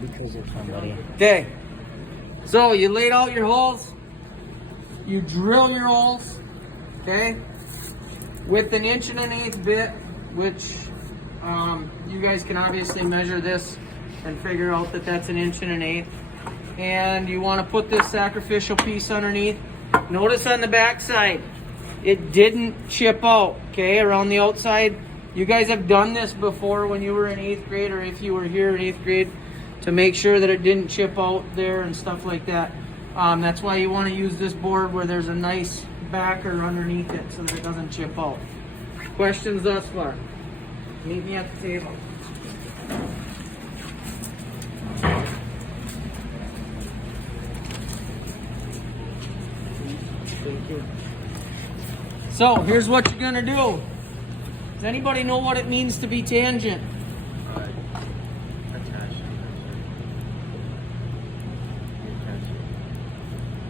Because of somebody. Okay. So you laid out your holes. You drill your holes. Okay. With an 1.1/8 bit, which you guys can obviously measure this and figure out that that's an 1.1/8. And you want to put this sacrificial piece underneath. Notice on the back side, it didn't chip out, okay, around the outside. You guys have done this before when you were in 8th grade, or if you were here in 8th grade, to make sure that it didn't chip out there and stuff like that. That's why you want to use this board where there's a nice backer underneath it so that it doesn't chip out. Questions thus far? Meet me at the table. Thank you. So here's what you're gonna do. Does anybody know what it means to be tangent?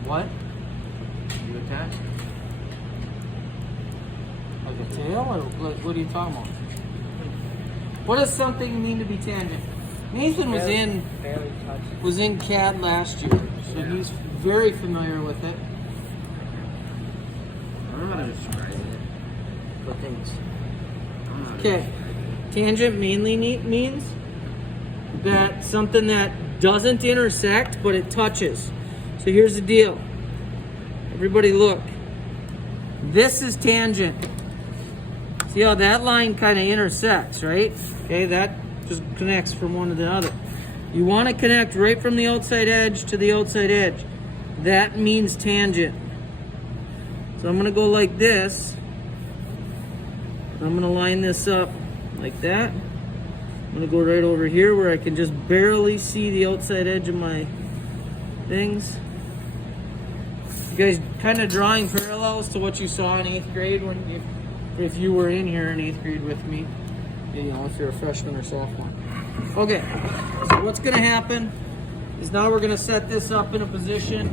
What? You attach? Like a tail, or what are you talking about? What does something mean to be tangent? Nathan was in CAD last year, so he's very familiar with it. I don't know how to describe it. What things? Okay, tangent mainly means that something that doesn't intersect, but it touches. So here's the deal. Everybody look. This is tangent. See how that line kind of intersects, right? Okay, that just connects from one to the other. You want to connect right from the outside edge to the outside edge. That means tangent. So I'm going to go like this. I'm going to line this up like that. I'm going to go right over here where I can just barely see the outside edge of my things. You guys kind of drawing parallels to what you saw in 8th grade if you were in here in 8th grade with me. You know, if you're a freshman or sophomore. Okay, so what's going to happen is now we're going to set this up in a position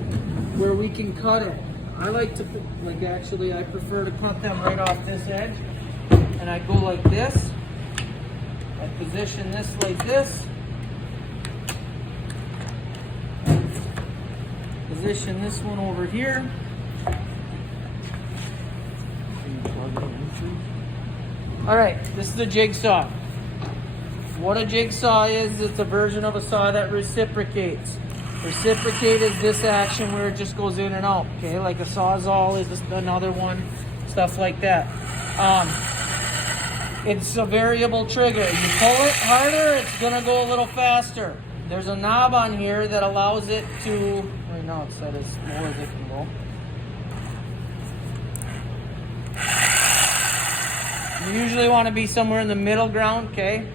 where we can cut it. I like to, I prefer to cut them right off this edge. And I go like this. I position this like this. Position this one over here. All right, this is a jigsaw. What a jigsaw is, it's a version of a saw that reciprocates. Reciprocate is this action where it just goes in and out, okay? Like a sawzall is another one, stuff like that. It's a variable trigger. You pull it harder, it's gonna go a little faster. There's a knob on here that allows it to, right now it's set as low as it can go. You usually want to be somewhere in the middle ground, okay?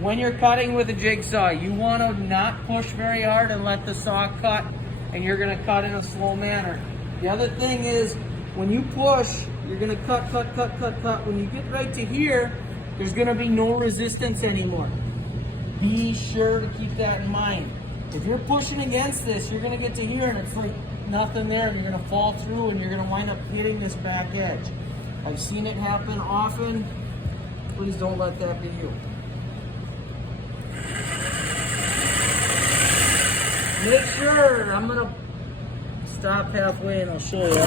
When you're cutting with a jigsaw, you want to not push very hard and let the saw cut, and you're going to cut in a slow manner. The other thing is, when you push, you're going to cut. When you get right to here, there's going to be no resistance anymore. Be sure to keep that in mind. If you're pushing against this, you're going to get to here and it's like nothing there, and you're going to fall through and you're going to wind up hitting this back edge. I've seen it happen often. Please don't let that be you. Make sure, I'm going to stop halfway and I'll show you.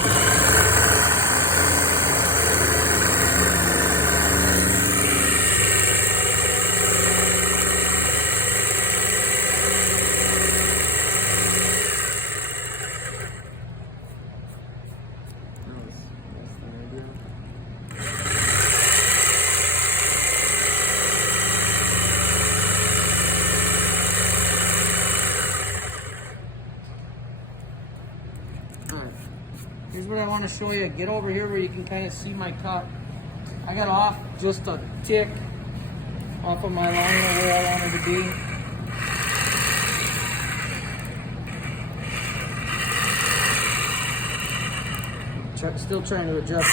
Here's what I want to show you. Get over here where you can kind of see my cut. I got off just a tick off of my line of where I wanted to be. Still trying to adjust.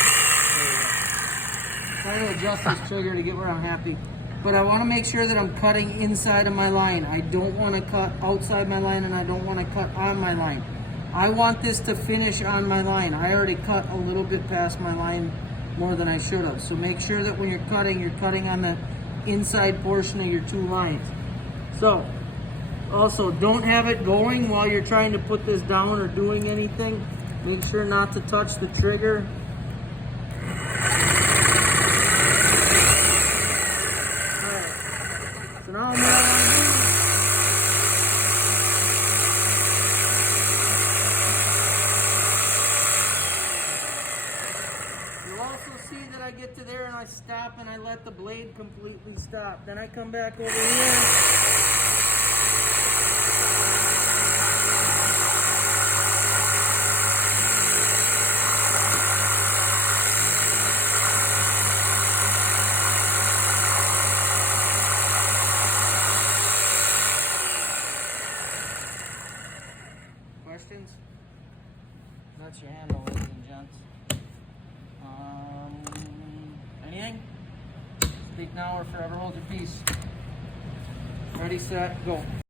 Trying to adjust this trigger to get where I'm happy. But I want to make sure that I'm cutting inside of my line. I don't want to cut outside my line, and I don't want to cut on my line. I want this to finish on my line. I already cut a little bit past my line more than I should have. So make sure that when you're cutting on the inside portion of your two lines. So Also, don't have it going while you're trying to put this down or doing anything. Make sure not to touch the trigger. Alright. So now what I want to do, you'll also see that I get to there and I stop and I let the blade completely stop. Then I come back over here. Questions? That's your handle, ladies and gents. Anything? Speak now or forever hold your peace. Ready, set, go.